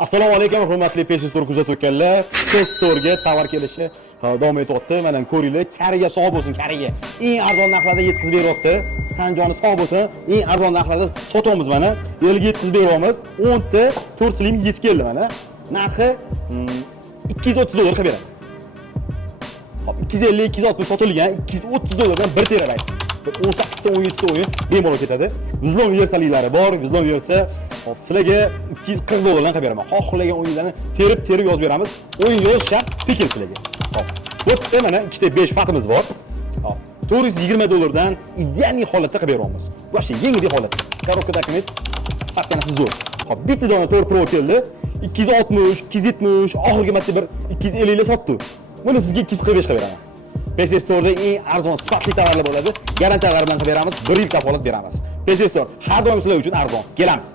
Assalomu alaykum, hurmatli Peshistor kuzatuvchilar. Peshistorga tovar kelishi davom etyapti. Mana ko'ringlar, kariga sog' bo'lsin, kariga. Eng arzon narxlarda yetkazib beryapti. Tan joni sog' bo'lsin. Eng arzon narxlarda sotamiz mana. Elga yetkazib beryapmiz. 10 ta 4 slim yetib keldi mana. Narxi 230 dollar qilib beradi. Hop, 250 260 sotilgan 230 dollardan 1 terabayt. 18 ta 17 ta o'yin bemalol ketadi. Vizlon versaliklari bor, vizlon versa hop sizlarga 240 dollardan qilib beraman. Xohlagan o'yinlarni terib yozib beramiz. O'yin yozish shart tekin sizlarga. Hop. Bu yerda mana ikkita 5 fatimiz bor. Hop. 420 dollardan ideal holatda qilib beramiz. Вообще yengil holat. Korobka dokument saqlanasi zo'r. Hop, bitta dona 4 Pro keldi. 260, 270, oxirgi marta bir 250 ga sotdi. Buni sizga 245 qilib beraman. Peshistorda eng arzon sifatli tovarlar bo'ladi. Garantiyalar bilan qilib beramiz. 1 yil kafolat beramiz. Peshistor har doim sizlar uchun arzon. Kelamiz.